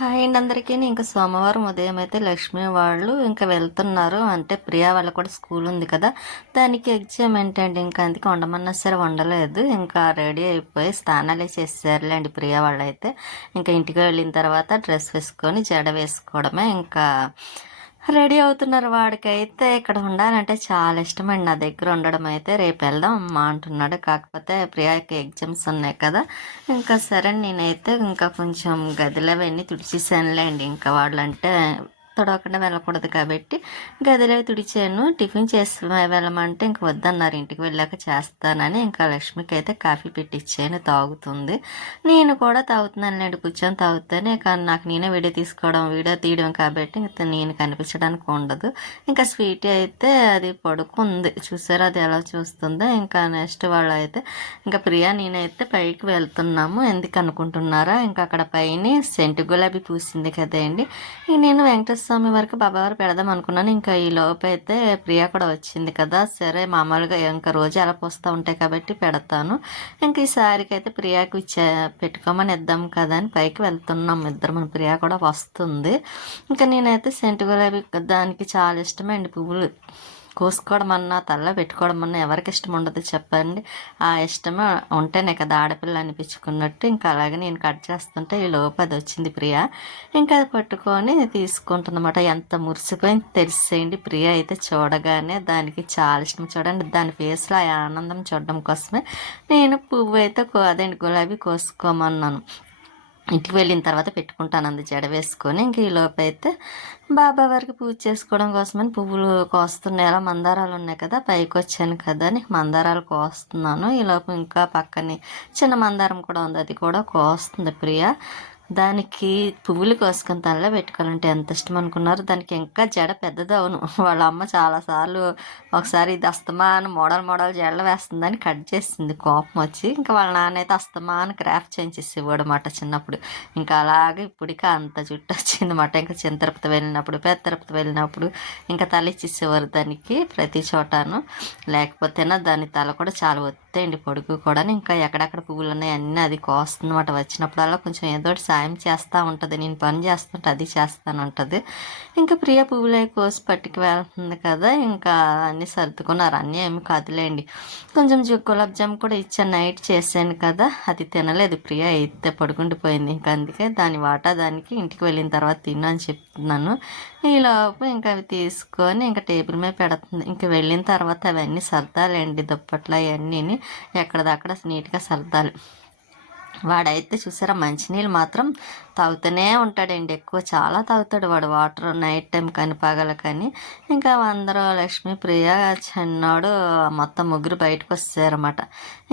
Hi అండి అందరికీ. ఇంకా సోమవారం ఉదయం అయితే లక్ష్మి వాళ్ళు ఇంకా వెళ్తున్నారు. అంటే ప్రియా వాళ్ళకి కూడా స్కూల్ ఉంది కదా, దానికి ఎగ్జామ్ ఏంటంటే ఇంకా అందుకే వండమన్నా సరే వండలేదు. ఇంకా రెడీ అయిపోయి స్నానాలే చేసేసారులేండి ప్రియా వాళ్ళు అయితే. ఇంకా ఇంటికి వెళ్ళిన తర్వాత డ్రెస్ వేసుకొని జడ వేసుకోవడమే ఇంకా రెడీ అవుతున్నారు. వాడికైతే ఇక్కడ ఉండాలంటే చాలా ఇష్టమండి, నా దగ్గర ఉండడం అయితే. రేపు వెళ్దాం అమ్మా అంటున్నాడు. కాకపోతే ప్రియాకి ఎగ్జామ్స్ ఉన్నాయి కదా, ఇంకా సరే నేనైతే ఇంకా కొంచెం గదిలో అవన్నీ తుడిచేసానులేండి. ఇంకా వాళ్ళంటే తొడవకుండా వెళ్ళకూడదు కాబట్టి గదిలో తుడిచాను. టిఫిన్ చేసి వెళ్ళమంటే ఇంక వద్దన్నారు, ఇంటికి వెళ్ళాక చేస్తానని. ఇంకా లక్ష్మికి అయితే కాఫీ పెట్టించాను, తాగుతుంది. నేను కూడా తాగుతున్నానులేండి, కూర్చొని తాగుతానే. కానీ నాకు నేనే వీడియో తీయడం కాబట్టి ఇంకా నేను కనిపించడానికి ఉండదు. ఇంకా స్వీట్ అయితే అది పడుకుంది, చూసారా అది ఎలా చూస్తుందో. ఇంకా నెక్స్ట్ వాళ్ళు అయితే ఇంకా ప్రియా నేనైతే పైకి వెళ్తున్నాము. ఎందుకు అనుకుంటున్నారా, ఇంకా అక్కడ పైన సెంటు గులాబీ పూసింది కదండి. నేను వెంకటేశ్వర వరకు బాబావారు పెడదాం అనుకున్నాను. ఇంకా ఈ లోపు అయితే ప్రియా కూడా వచ్చింది కదా, సరే మామూలుగా ఇంకా రోజు అలా పోస్తూ ఉంటాయి కాబట్టి పెడతాను. ఇంకా ఈసారికి అయితే ప్రియాకి పెట్టుకోమని ఇద్దాం కదా అని పైకి వెళ్తున్నాం ఇద్దరు. మన ప్రియా కూడా వస్తుంది. ఇంకా నేనైతే సెంటు గులాబీ దానికి చాలా ఇష్టమండి పువ్వులు కోసుకోవడం అన్నా తల్ల పెట్టుకోవడం అన్నా ఎవరికి ఇష్టం ఉండదు చెప్పండి. ఆ ఇష్టమే ఉంటేనే కదా ఆడపిల్ల అనిపించుకున్నట్టు. ఇంకా అలాగే నేను కట్ చేస్తుంటే ఈ లోపు అది వచ్చింది ప్రియా. ఇంకా అది పట్టుకొని తీసుకుంటుందన్నమాట. ఎంత మురిసిపోయింది తెలిసేయండి. ప్రియా అయితే చూడగానే దానికి చాలా ఇష్టం. చూడండి దాని ఫేస్లో ఆ ఆనందం చూడడం కోసమే నేను పువ్వు అయితే అదేంటి గులాబీ కోసుకోమన్నాను. ఇంటికి వెళ్ళిన తర్వాత పెట్టుకుంటాను అంది జడ వేసుకొని. ఇంక ఈ లోపు అయితే బాబా వారికి పూజ చేసుకోవడం కోసమని పువ్వులు కోస్తున్నాయి. అలా మందారాలు ఉన్నాయి కదా, పైకి వచ్చాను కదా అని మందారాలు కోస్తున్నాను. ఈ లోపు ఇంకా పక్కనే చిన్న మందారం కూడా ఉంది, అది కూడా కోస్తుంది ప్రియ. దానికి పువ్వులు కోసుకొని తనలో పెట్టుకోవాలంటే ఎంత ఇష్టం అనుకున్నారు. దానికి ఇంకా జడ పెద్దది అవును. వాళ్ళ అమ్మ చాలాసార్లు ఒకసారి ఇది అస్తమాను మోడల్ జడలు వేస్తుందని కట్ చేసింది కోపం వచ్చి. ఇంకా వాళ్ళ నాన్న అయితే అస్తమాను క్రాఫ్ట్ చేయించేసేవాడు అన్నమాట చిన్నప్పుడు. ఇంకా అలాగే ఇప్పటికీ అంత జుట్టు వచ్చింది అన్నమాట. ఇంకా చిన్న తిరుపతి వెళ్ళినప్పుడు పెద్ద తిరుపతి వెళ్ళినప్పుడు ఇంకా తల ఇచ్చేసేవారు దానికి ప్రతి చోటాను. లేకపోతేనా దాని తల కూడా చాలా ఒత్తేయండి, పొడుగు కూడా. ఇంకా ఎక్కడెక్కడ పువ్వులు ఉన్నాయి అన్నీ అది కోస్తుందన్నమాట. వచ్చినప్పుడల్లా కొంచెం ఏదో సాయం చేస్తూ ఉంటుంది, నేను పని చేస్తుంటే అది చేస్తాను ఉంటుంది. ఇంకా ప్రియ పువ్వులు కోసి పట్టుకు వెళ్తుంది కదా, ఇంకా అన్నీ సర్దుకున్నారు. అన్నీ ఏమి కదిలేండి. కొంచెం గులాబ్ జామ్ కూడా ఇచ్చాను, నైట్ చేశాను కదా, అది తినలేదు ప్రియ అయితే పడుకుండిపోయింది. ఇంకా అందుకే దాని వాటా దానికి ఇంటికి వెళ్ళిన తర్వాత తిన్నాను చెప్తున్నాను. ఈలోపు ఇంకా అవి తీసుకొని ఇంకా టేబుల్ మీద పెడుతుంది. ఇంక వెళ్ళిన తర్వాత అవన్నీ సర్దాలండి, దుప్పట్లు అవన్నీ ఎక్కడదక్కడ నీట్గా సర్దాలి. వాడైతే చూసారా మంచినీళ్ళు మాత్రం తాగుతూనే ఉంటాడండి, ఎక్కువ చాలా తాగుతాడు వాడు వాటర్, నైట్ టైం కానీ పగల కానీ. ఇంకా అందరూ లక్ష్మి ప్రియ చిన్నాడు మొత్తం ముగ్గురు బయటకు వచ్చారన్నమాట.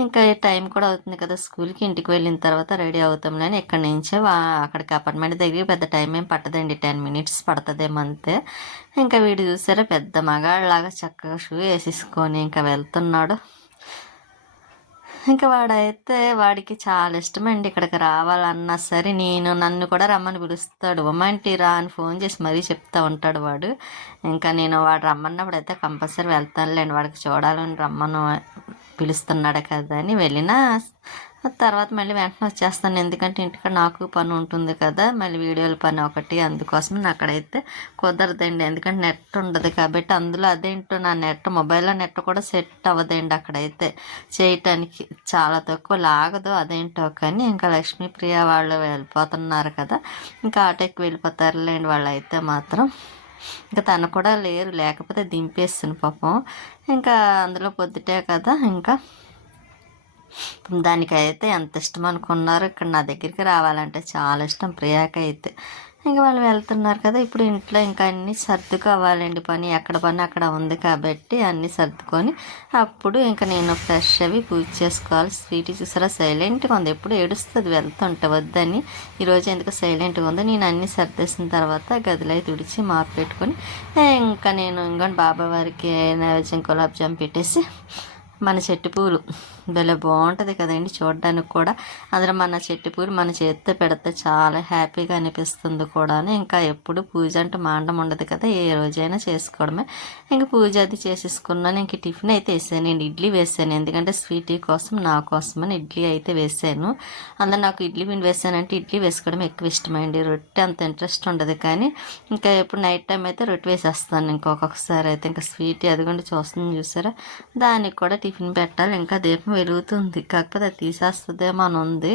ఇంకా టైం కూడా అవుతుంది కదా స్కూల్కి. ఇంటికి వెళ్ళిన తర్వాత రెడీ అవుతాంలేని ఇక్కడి నుంచే అక్కడికి అపార్ట్మెంట్ దగ్గర పెద్ద టైం ఏం పట్టదండి, 10 minutes పడుతుందేమో అంతే. ఇంకా వీడు చూసారా పెద్ద మగాళ్ళలాగా చక్కగా షూ వేసేసుకొని ఇంకా వెళ్తున్నాడు. ఇంకా వాడికి చాలా ఇష్టమండి ఇక్కడికి రావాలన్నా సరే. నన్ను కూడా రమ్మని పిలుస్తాడు, ఉమ్మంటి రా అని ఫోన్ చేసి మరీ చెప్తా ఉంటాడు వాడు. ఇంకా నేను వాడు రమ్మన్నప్పుడు అయితే కంపల్సరీ వెళ్తానులేండి, వాడికి చూడాలని రమ్మను పిలుస్తున్నాడు కదా అని. వెళ్ళినా తర్వాత మళ్ళీ వెంటనే వచ్చేస్తాను, ఎందుకంటే ఇంటికాడ నాకు పని ఉంటుంది కదా, మళ్ళీ వీడియోల పని ఒకటి. అందుకోసం అక్కడైతే కుదరదండి, ఎందుకంటే నెట్ ఉండదు కాబట్టి. అందులో అదేంటో నా మొబైల్లో నెట్ కూడా సెట్ అవ్వదండి అక్కడైతే చేయటానికి, చాలా తక్కువ లాగదు అదేంటో. కానీ ఇంకా లక్ష్మీప్రియ వాళ్ళు వెళ్ళిపోతున్నారు కదా, ఇంకా ఆటోకి వెళ్ళిపోతారులేండి వాళ్ళు అయితే మాత్రం. ఇంకా తను కూడా లేకపోతే దింపేస్తుంది పాపం. ఇంకా అందులో పొద్దుటే కదా, ఇంకా దానికైతే ఎంత ఇష్టం అనుకున్నారు. ఇక్కడ నా దగ్గరికి రావాలంటే చాలా ఇష్టం ప్రియాకి అయితే. ఇంకా వాళ్ళు వెళ్తున్నారు కదా, ఇప్పుడు ఇంట్లో ఇంకా అన్నీ సర్దుకోవాలండి, పని అక్కడ ఉంది కాబట్టి అన్నీ సర్దుకొని అప్పుడు ఇంకా నేను ఫ్రెష్ అవి పూజ చేసుకోవాలి. స్వీట్ చూసారా సైలెంట్గా ఉంది, ఎప్పుడు ఏడుస్తుంది వెళ్తుంటే వద్దని. ఈరోజు ఎందుకు సైలెంట్గా ఉంది. నేను అన్నీ సర్దేసిన తర్వాత గదిలో తుడిచి మాపు పెట్టుకొని ఇంకా నేను ఇంకోటి బాబా వారికి నైవేద్యం గులాబ్ జామ్ పెట్టేసి మన చెట్టు పూలు భలే బాగుంటుంది కదండి చూడడానికి కూడా. అందులో మన చెట్టు పూలు మన చేతితో పెడితే చాలా హ్యాపీగా అనిపిస్తుంది కూడా. ఇంకా ఎప్పుడు పూజ అంటూ మాండం ఉండదు కదా, ఏ రోజైనా చేసుకోవడమే. ఇంకా పూజ అది చేసేసుకున్నాను. ఇంక టిఫిన్ అయితే వేసాను, నేను ఇడ్లీ వేసాను, ఎందుకంటే స్వీటీ కోసం నా కోసమని ఇడ్లీ అయితే వేసాను. అందులో నాకు ఇడ్లీ పిండి వేసానంటే ఇడ్లీ వేసుకోవడం ఎక్కువ ఇష్టమండి, రొట్టె అంత ఇంట్రెస్ట్ ఉండదు. కానీ ఇంకా ఎప్పుడు నైట్ టైం అయితే రొట్టె వేసేస్తాను. ఇంకొకసారి అయితే ఇంకా స్వీట్ అదిగోండి చూస్తుంది చూసారా, దానికి కూడా టిఫిన్ పెట్టాలి. ఇంకా దీపం వెలుగుతుంది, కాకపోతే అది తీసేస్తుందేమో అని ఉంది,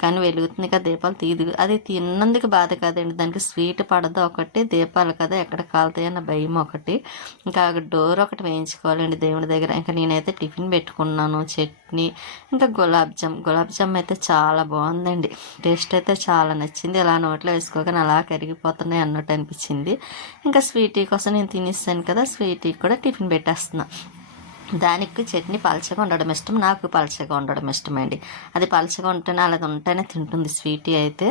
కానీ వెలుగుతుంది కదా దీపాలు తీదు. అది తిన్నందుకు బాధ కాదండి, దానికి స్వీట్ పడదు ఒకటి, దీపాలు కదా ఎక్కడ కాలుతాయన్న భయం ఒకటి. ఇంకా డోర్ ఒకటి వేయించుకోవాలండి దేవుడి దగ్గర. ఇంకా నేనైతే టిఫిన్ పెట్టుకున్నాను, చట్నీ, ఇంకా గులాబ్ జామ్ అయితే చాలా బాగుందండి, టేస్ట్ అయితే చాలా నచ్చింది. ఇలా నోట్లో వేసుకోగానే అలా కరిగిపోతున్నాయి అన్నట్టు అనిపించింది. ఇంకా స్వీటీ కోసం నేను తినేస్తాను కదా, స్వీటీ కూడా టిఫిన్ పెట్టేస్తున్నా. దానికి చట్నీ పలచగా ఉండడం ఇష్టం, నాకు పలచగా ఉండడం ఇష్టమండి. అది పలచగా ఉంటేనే అలాగ ఉంటేనే తింటుంది స్వీటీ అయితే.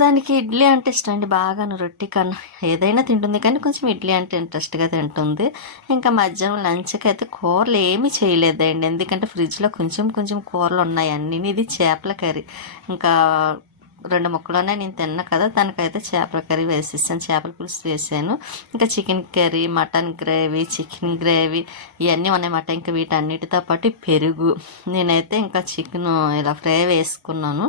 దానికి ఇడ్లీ అంటే ఇష్టం అండి బాగాను, రొట్టి కన్నా ఏదైనా తింటుంది, కానీ కొంచెం ఇడ్లీ అంటే ఇంట్రెస్ట్గా తింటుంది. ఇంకా మధ్యాహ్నం లంచ్కి అయితే కూరలు ఏమీ చేయలేదండి, ఎందుకంటే ఫ్రిడ్జ్లో కొంచెం కూరలు ఉన్నాయి అన్నీ. ఇది చేపల కర్రీ, ఇంకా 2 ముక్కలోనే నేను తిన్నా కదా, దానికైతే చేపల కర్రీ వేసేసాను, చేపల పులుసు వేసాను. ఇంకా chicken curry, mutton gravy, chicken gravy ఇవన్నీ ఉన్నాయన్నమాట. ఇంకా వీటన్నిటితో పాటు పెరుగు, నేనైతే ఇంకా చికెన్ ఇలా ఫ్రై వేసుకున్నాను.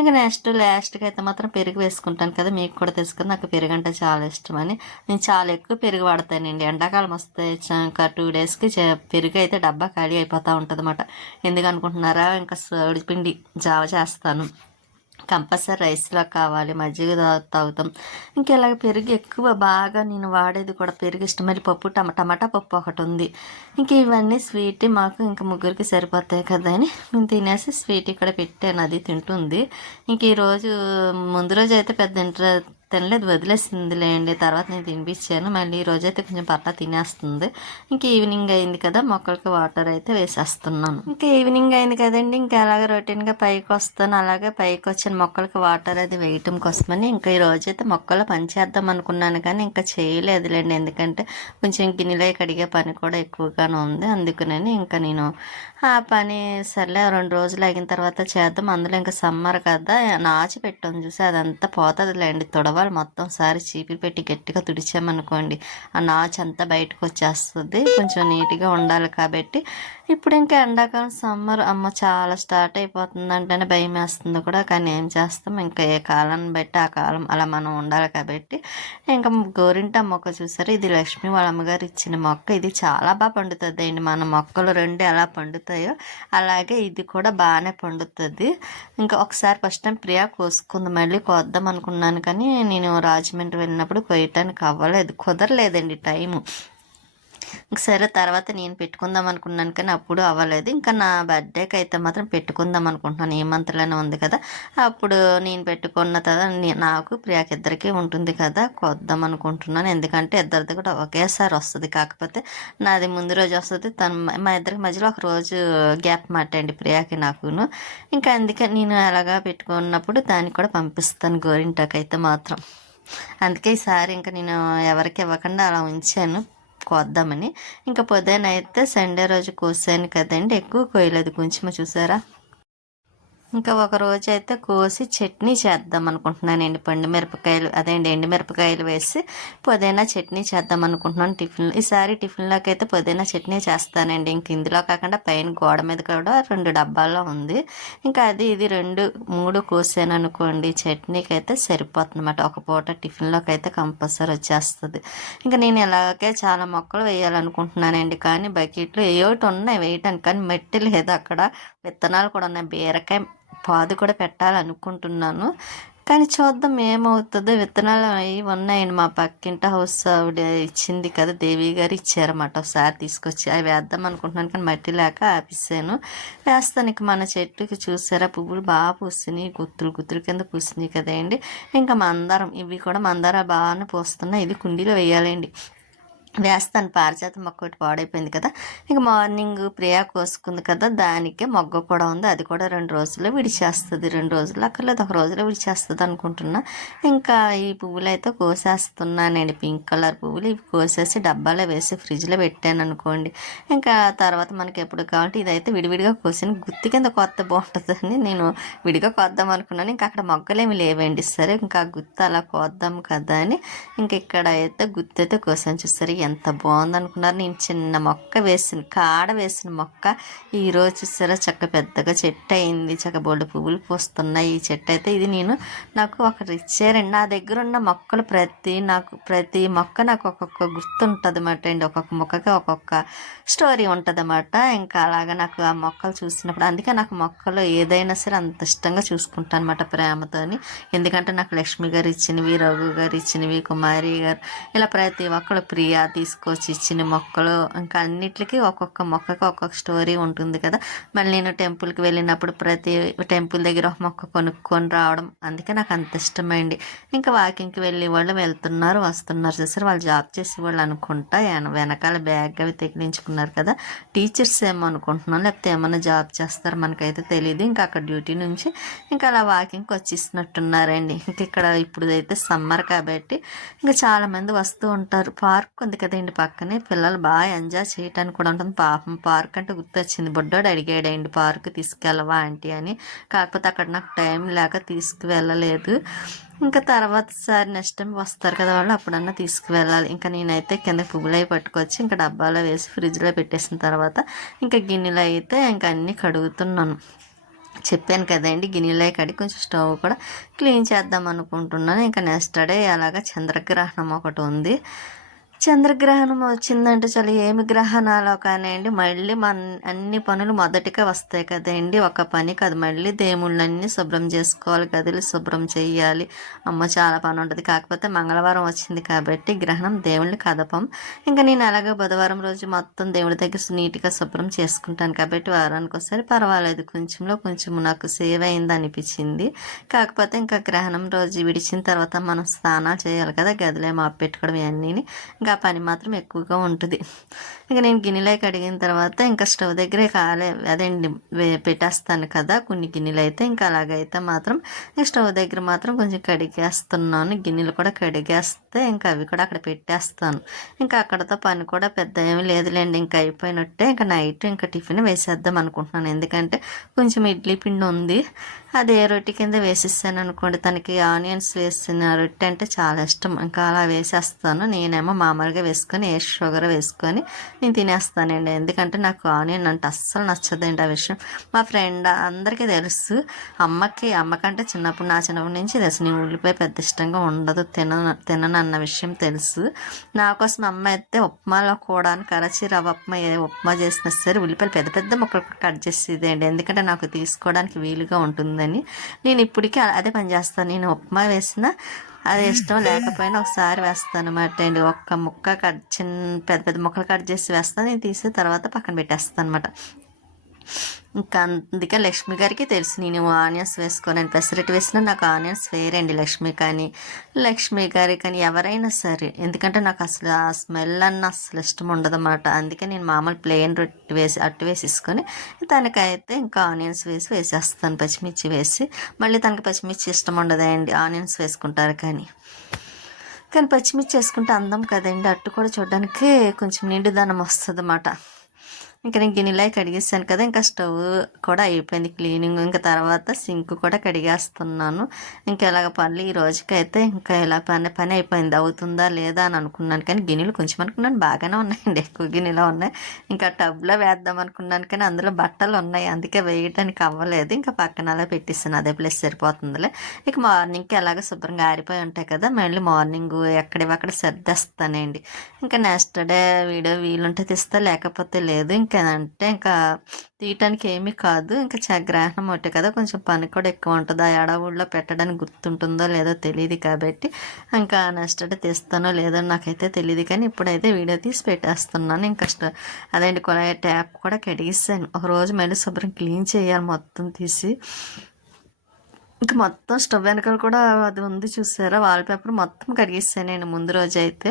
ఇంకా లాస్ట్కి అయితే మాత్రం పెరుగు వేసుకుంటాను కదా, మీకు కూడా తెలుసు కదా నాకు పెరుగు అంటే చాలా ఇష్టమని. నేను చాలా ఎక్కువ పెరుగు వాడతానండి, ఎండాకాలం వస్తే ఇంకా 2 డేస్కి పెరుగు అయితే డబ్బా ఖాళీ అయిపోతూ ఉంటుంది అన్నమాట. ఎందుకు అనుకుంటున్నారా, ఇంకా పిండి జావ చేస్తాను, కంపల్సరీ రైస్లో కావాలి, మజ్జిగ తాగుతాం. ఇంకా ఇలాగ పెరుగు ఎక్కువ బాగా నేను వాడేది కూడా పెరుగు ఇష్టం. మళ్ళీ పప్పు టమాటా పప్పు ఒకటి ఉంది. ఇంక ఇవన్నీ స్వీట్ మాకు ఇంకా ముగ్గురికి సరిపోతాయి కదా అని నేను తినేసి స్వీట్ ఇక్కడ పెట్టాను, అది తింటుంది. ఇంక ఈరోజు ముందు రోజు అయితే పెద్ద తినలేదు, వదిలేసిందిలేండి, తర్వాత నేను తినిపించాను. మళ్ళీ ఈరోజు అయితే కొంచెం పట్టా తినేస్తుంది. ఇంక ఈవినింగ్ అయింది కదా, మొక్కలకి వాటర్ అయితే వేసేస్తున్నాను. ఇంకా ఈవినింగ్ అయింది కదండి, ఇంకా అలాగే రొటీన్గా పైకి వస్తాను. అలాగే పైకి వచ్చిన మొక్కలకి వాటర్ అది వేయటం కోసమని ఇంకా ఈరోజు అయితే మొక్కలు పని చేద్దాం అనుకున్నాను, కానీ ఇంకా చేయలేదులేండి, ఎందుకంటే కొంచెం గిన్నెలో కడిగే పని కూడా ఎక్కువగానే ఉంది. అందుకని ఇంకా నేను ఆ పని సర్లే 2 రోజులు అయిన తర్వాత చేద్దాం. అందులో ఇంకా సమ్మర్ కదా, నాచి పెట్టాను చూసి అదంతా పోతుందిలేండి, తొడవాలి మొత్తం. సారి చీపిరి పెట్టి గట్టిగా తుడిచామనుకోండి ఆ నాచు అంతా బయటకు వచ్చేస్తుంది, కొంచెం నీట్గా ఉండాలి. కాబట్టి ఇప్పుడు ఇంకా ఎండాకాలం సమ్మర్ అమ్మ చాలా స్టార్ట్ అయిపోతుంది అంటేనే భయం వేస్తుంది కూడా, కానీ ఏం చేస్తాం, ఇంకా ఏ కాలాన్ని బట్టి ఆ కాలం అలా మనం ఉండాలి. కాబట్టి ఇంకా గోరింట మొక్క చూసారు, ఇది లక్ష్మి వాళ్ళ అమ్మగారు ఇచ్చిన మొక్క, ఇది చాలా బాగా పండుతుంది అండి. మన మొక్కలు 2 ఎలా పండుతాయో అలాగే ఇది కూడా బాగానే పండుతుంది. ఇంకా ఒకసారి ఫస్ట్ టైం ప్రియా కోసుకుంది, మళ్ళీ కోద్దాం అనుకున్నాను, కానీ నేను రాజమండ్రి వెళ్ళినప్పుడు కొయ్యటానికి అవ్వలేదు, కుదరలేదండి టైము. సరే తర్వాత నేను పెట్టుకుందాం అనుకున్నాను, కానీ అప్పుడు అవ్వలేదు. ఇంకా నా బర్త్డేకి అయితే మాత్రం పెట్టుకుందాం అనుకుంటున్నాను, ఏ మంత్లోనే ఉంది కదా, అప్పుడు నేను పెట్టుకున్న తర్వాత నాకు ప్రియాకి ఇద్దరికి ఉంటుంది కదా, కొద్దాం అనుకుంటున్నాను. ఎందుకంటే ఇద్దరిది కూడా ఒకేసారి వస్తుంది, కాకపోతే నాది ముందు రోజు వస్తుంది, మా ఇద్దరికి మధ్యలో ఒక రోజు గ్యాప్ మాటండి ప్రియాకి నాకును. ఇంకా అందుకే నేను అలాగా పెట్టుకున్నప్పుడు దానికి కూడా పంపిస్తాను గోరింటాకు అయితే మాత్రం. అందుకే ఈసారి ఇంకా నేను ఎవరికి ఇవ్వకుండా అలా ఉంచాను కోద్దామని. ఇంకా పొద్దునైతే సండే రోజు కోసాను కదండి, ఎక్కువ కోయలేదు, కొంచెం చూసారా. ఇంకా ఒక రోజు అయితే కోసి చట్నీ చేద్దాం అనుకుంటున్నాను, ఎండుమిరపకాయలు వేసి పుదీనా చట్నీ చేద్దాం అనుకుంటున్నాను టిఫిన్. ఈసారి టిఫిన్లోకి అయితే పుదీనా చట్నీ చేస్తానండి. ఇంక ఇందులో కాకుండా పైన గోడ మీద కూడా 2 డబ్బాల్లో ఉంది. ఇంకా అది ఇది 2-3 కోసాను అనుకోండి, చట్నీకి అయితే సరిపోతుంది అన్నమాట. ఒక పూట టిఫిన్లోకి అయితే కంపల్సరీ వచ్చేస్తుంది. ఇంకా నేను ఇలాగే చాలా మొక్కలు వేయాలనుకుంటున్నానండి, కానీ బకెట్లు ఏయోటి ఉన్నాయి వేయటానికి, కానీ మట్టి లేదు అక్కడ. విత్తనాలు కూడా ఉన్నాయి, బీరకాయ పాదు కూడా పెట్టాలనుకుంటున్నాను, కానీ చూద్దాం ఏమవుతుందో. విత్తనాలు అవి ఉన్నాయండి, మా పక్కింటి హౌస్ ఆవిడ ఇచ్చింది కదా, దేవి గారు ఇచ్చారన్నమాట, ఒకసారి తీసుకొచ్చి అవి వేద్దాం అనుకుంటున్నాను, కానీ మట్టి లేక ఆపిస్తాను. వేస్తాను. ఇక మన చెట్టుకి చూసారా పువ్వులు బాగా పూస్తున్నాయి, గుత్తులు కింద పూస్తున్నాయి కదండి. ఇంకా మందారం, ఇవి కూడా మందారం బాగానే పూస్తున్నాయి, ఇది కుండీలో వేయాలండి. వేస్తాను. పారిజాతం మొక్క ఒకటి పాడైపోయింది కదా, ఇంక మార్నింగ్ ప్రియా కోసుకుంది కదా, దానికే మొగ్గ కూడా ఉంది. అది కూడా 2 రోజుల్లో విడిచేస్తుంది. 2 రోజులు అక్కర్లేదు, ఒక రోజులో విడిచేస్తుంది అనుకుంటున్నా. ఇంకా ఈ పువ్వులు అయితే కోసేస్తున్నానండి, పింక్ కలర్ పువ్వులు. ఇవి కోసేసి డబ్బాలో వేసి ఫ్రిడ్జ్లో పెట్టాను అనుకోండి. ఇంకా తర్వాత మనకి ఎప్పుడు కావాలంటే ఇదైతే విడివిడిగా కోసాను. గుత్తి కింద కొత్త బాగుంటుందని నేను విడిగా కోద్దాం అనుకున్నాను. ఇంకా అక్కడ మొగ్గలేమి లేవండి. సరే ఇంకా గుత్తి అలా కోద్దాం కదా అని ఇంక ఇక్కడ అయితే గుత్తి అయితే కోసాను. చూసారు ఎంత బాగుందనుకున్నారు. నేను చిన్న మొక్క వేసిన కాడ వేసిన మొక్క ఈరోజు చూసారా చక్క పెద్దగా చెట్టు అయింది. చక్క బోల్డ్ పువ్వులు పూస్తున్నాయి. ఈ చెట్టు అయితే ఇది నాకు ఒకరు ఇచ్చారండి. నా దగ్గర ఉన్న మొక్కలు ప్రతి మొక్క నాకు ఒక్కొక్క గుర్తు ఉంటుంది అన్నమాట అండి. ఒక్కొక్క మొక్కకి ఒక్కొక్క స్టోరీ ఉంటుంది అన్నమాట. ఇంకా అలాగా నాకు ఆ మొక్కలు చూసినప్పుడు అందుకే నాకు మొక్కలు ఏదైనా సరే అంత ఇష్టంగా చూసుకుంటాను అనమాట, ప్రేమతోని. ఎందుకంటే నాకు లక్ష్మి గారు ఇచ్చినవి, రఘు గారు ఇచ్చినవి, కుమారి గారు, ఇలా ప్రతి ఒక్కరు ప్రియా తీసుకొచ్చి ఇచ్చిన మొక్కలు ఇంకా అన్నిటికీ ఒక్కొక్క మొక్కకి ఒక్కొక్క స్టోరీ ఉంటుంది కదా. మళ్ళీ నేను టెంపుల్కి వెళ్ళినప్పుడు ప్రతి టెంపుల్ దగ్గర ఒక మొక్క కొనుక్కొని రావడం, అందుకే నాకు అంత ఇష్టమైంది. ఇంకా వాకింగ్కి వెళ్ళే వాళ్ళు వెళ్తున్నారు వస్తున్నారు చూసారు, వాళ్ళు జాబ్ చేసే వాళ్ళు అనుకుంటా. వెనకాల బ్యాగ్ అవి తెగిలించుకున్నారు కదా, టీచర్స్ ఏమో అనుకుంటున్నాను, లేకపోతే ఏమన్నా జాబ్ చేస్తారు మనకైతే తెలియదు. ఇంకా అక్కడ డ్యూటీ నుంచి ఇంకా అలా వాకింగ్కి వచ్చేసినట్టున్నారండి. ఇంక ఇక్కడ ఇప్పుడు అయితే సమ్మర్ కాబట్టి ఇంకా చాలామంది వస్తూ ఉంటారు. పార్క్ ఉంది కదండి పక్కనే, పిల్లలు బాగా ఎంజాయ్ చేయడానికి కూడా ఉంటుంది. పాపం పార్క్ అంటే గుర్తొచ్చింది, బుడ్డోడు అడిగాడండి పార్క్ తీసుకెళ్ళవా ఆంటీ అని. కాకపోతే అక్కడ నాకు టైం లేక తీసుకువెళ్ళలేదు. ఇంకా తర్వాత సారి నెక్స్ట్ టైం వస్తారు కదా వాళ్ళు, అప్పుడన్నా తీసుకువెళ్ళాలి. ఇంకా నేనైతే కింద పువ్వులు అవి పట్టుకొచ్చి ఇంకా డబ్బాలో వేసి ఫ్రిడ్జ్లో పెట్టేసిన తర్వాత ఇంకా గిన్నెలు అయితే ఇంకా అన్నీ కడుగుతున్నాను. చెప్పాను కదండి గిన్నెలో కడిగి కొంచెం స్టవ్ కూడా క్లీన్ చేద్దాం అనుకుంటున్నాను. ఇంకా నెక్స్ట్ డే అలాగా చంద్రగ్రహణం ఒకటి ఉంది. చంద్రగ్రహణం వచ్చిందంటే చాలా ఏమి గ్రహణాలో కానివ్వండి, మళ్ళీ అన్ని పనులు మొదటిగా వస్తాయి కదండి. ఒక పని కాదు, మళ్ళీ దేవుళ్ళన్నీ శుభ్రం చేసుకోవాలి, గదులు శుభ్రం చేయాలి. అమ్మ చాలా పని ఉంటుంది. కాకపోతే మంగళవారం వచ్చింది కాబట్టి గ్రహణం దేవుళ్ళని కదపం. ఇంకా నేను అలాగే బుధవారం రోజు మొత్తం దేవుడి దగ్గర నీట్గా శుభ్రం చేసుకుంటాను కాబట్టి వారానికి ఒకసారి పర్వాలేదు, కొంచెంలో కొంచెం నాకు సేవ్ అయింది అనిపించింది. కాకపోతే ఇంకా గ్రహణం రోజు విడిచిన తర్వాత మనం స్నానాలు చేయాలి కదా, గదిలో మాపు పెట్టుకోవడం ఇవన్నీ, ఇంకా పని మాత్రం ఎక్కువగా ఉంటుంది. ఇంకా నేను గిన్నెలు కడిగిన తర్వాత ఇంకా స్టవ్ దగ్గరే అదేండి పెట్టేస్తాను కదా కొన్ని గిన్నెలు అయితే. ఇంకా అలాగైతే మాత్రం స్టవ్ దగ్గర మాత్రం కొంచెం కడిగేస్తున్నాను. గిన్నెలు కూడా కడిగేస్తే ఇంకా అవి కూడా అక్కడ పెట్టేస్తాను. ఇంకా అక్కడతో పని కూడా పెద్ద ఏమీ లేదులేండి, ఇంకా అయిపోయినట్టే. ఇంకా నైట్ ఇంకా టిఫిన్ వేసేద్దాం అనుకుంటున్నాను. ఎందుకంటే కొంచెం ఇడ్లీ పిండి ఉంది, అదే రొట్టె కింద వేసేస్తాను అనుకోండి. తనకి ఆనియన్స్ వేసిన రొట్టె అంటే చాలా ఇష్టం. ఇంకా అలా వేసేస్తాను. నేనేమో మామూలుగా వేసుకొని షుగర్ వేసుకొని నేను తినేస్తానండి. ఎందుకంటే నాకు ఆనియన్ అంటే అస్సలు నచ్చదండి. ఆ విషయం మా ఫ్రెండ్ అందరికీ తెలుసు. అమ్మకంటే చిన్నప్పటి నుంచి తెలుసు, నేను ఉల్లిపాయ పెద్ద ఇష్టంగా ఉండదు, తినను అన్న విషయం తెలుసు. నా కోసం అమ్మ అయితే ఉప్మాలో కూడా కరచి రవ్వ ఉప్మా చేసినా సరే ఉల్లిపాయలు పెద్ద పెద్ద ముక్కలు కట్ చేసేదండి. ఎందుకంటే నాకు తీసుకోవడానికి వీలుగా ఉంటుందని నేను ఇప్పటికీ అదే పని చేస్తాను. నేను ఉప్మా వేసినా అది ఇష్టం లేకపోయినా ఒకసారి వేస్తాను అనమాట అండి. ఒక్క ముక్క పెద్ద పెద్ద ముక్కలు కట్ చేసి వేస్తాను, నేను తీసి తర్వాత పక్కన పెట్టేస్తాను అనమాట. ఇంకా అందుకే లక్ష్మి గారికి తెలుసు నేను ఆనియన్స్ వేసుకోనని. పెసరట్టు వేసినా నాకు ఆనియన్స్ వేయరండి లక్ష్మి గారి కానీ ఎవరైనా సరే. ఎందుకంటే నాకు అసలు ఆ స్మెల్ అన్న అసలు ఇష్టం ఉండదన్నమాట. అందుకే నేను మామూలు ప్లెయిన్ రొట్టె అట్టు వేసేసుకొని తనకైతే ఇంకా ఆనియన్స్ వేసేస్తాను, పచ్చిమిర్చి వేసి. మళ్ళీ తనకి పచ్చిమిర్చి ఇష్టం ఉండదండి, ఆనియన్స్ వేసుకుంటారు. కానీ పచ్చిమిర్చి వేసుకుంటే అందం కదండి, అట్టు కూడా చూడడానికి కొంచెం నిండుదనం వస్తుంది అన్నమాట. ఇంకా నేను గిన్నెలో కడిగేసాను కదా, ఇంకా స్టవ్ కూడా అయిపోయింది క్లీనింగ్. ఇంకా తర్వాత సింక్ కూడా కడిగేస్తున్నాను. ఇంకా ఇలాగ పనులు ఈ రోజుకైతే ఇంకా ఇలా పని అయిపోయింది. అవుతుందా లేదా అని అనుకున్నాను, కానీ గిన్నెలు కొంచెం అనుకున్నాను బాగానే ఉన్నాయండి, ఎక్కువ గిన్నెలో ఉన్నాయి. ఇంకా టబ్లో వేద్దాం అనుకున్నాను కానీ అందులో బట్టలు ఉన్నాయి, అందుకే వేయడానికి అవ్వలేదు. ఇంకా పక్కన అలా పెట్టేసాను, అదే ప్లేస్ సరిపోతుందిలే. ఇక మార్నింగ్కి ఎలాగ శుభ్రంగా ఆరిపోయి ఉంటాయి కదా, మళ్ళీ మార్నింగ్ ఎక్కడివక్కడ సర్దేస్తానండి. ఇంకా నెక్స్ట్ డే వీడియో వీలుంటే తీస్తా, లేకపోతే లేదు. ఇంకా తీయటానికి ఏమీ కాదు. ఇంకా గ్రహణం ఒకటే కదా, కొంచెం పని కూడా ఎక్కువ ఉంటుంది. ఆ ఎడవుల్లో పెట్టడానికి గుర్తుంటుందో లేదో తెలియదు కాబట్టి ఇంకా నెక్స్ట్ డే తీస్తానో లేదో నాకైతే తెలియదు. కానీ ఇప్పుడైతే వీడియో తీసి పెట్టేస్తున్నాను. ఇంకా అదేంటి ట్యాప్ కూడా కడిగిస్తాను. ఒకరోజు మళ్ళీ శుభ్రం క్లీన్ చేయాలి మొత్తం తీసి. ఇంక మొత్తం స్టవ్ వెనకాల కూడా అది ఉంది చూసారా వాల్‌పేపర్ మొత్తం కడిగేసాను నేను ముందు రోజైతే.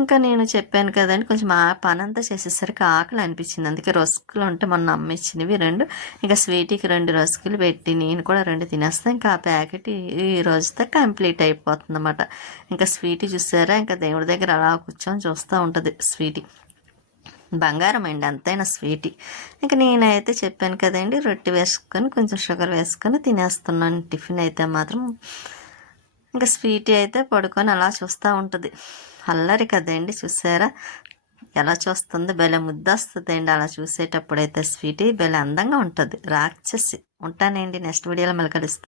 ఇంకా నేను చెప్పాను కదండీ కొంచెం పనంతా చేసేసరికి ఆకలి అనిపించింది. అందుకే రస్కులు ఉంటే మొన్న అమ్మ ఇచ్చినవి 2 ఇంకా స్వీటీకి 2 రస్కులు పెట్టి నేను కూడా 2 తినేస్తా. ఇంకా ఆ ప్యాకెట్ ఈ రోజుతో కంప్లీట్ అయిపోతుందన్నమాట. ఇంకా స్వీటీ చూసారా ఇంకా దేవుడి దగ్గర అలా కూర్చొని చూస్తూ ఉంటది స్వీటీ. బంగారం అండి అంతైనా స్వీటీ. ఇంక నేనైతే చెప్పాను కదండి రొట్టె వేసుకొని కొంచెం షుగర్ వేసుకొని తినేస్తున్నాను టిఫిన్ అయితే మాత్రం. ఇంకా స్వీటీ అయితే పడుకొని అలా చూస్తూ ఉంటుంది. అల్లరి కదండి చూసారా ఎలా చూస్తుందో భలే ముద్దొస్తుందండి అలా చూసేటప్పుడైతే స్వీటీ భలే అందంగా ఉంటుంది రాక్షసి. ఉంటానండి నెక్స్ట్ వీడియోలో మళ్ళీ కలుస్తాను.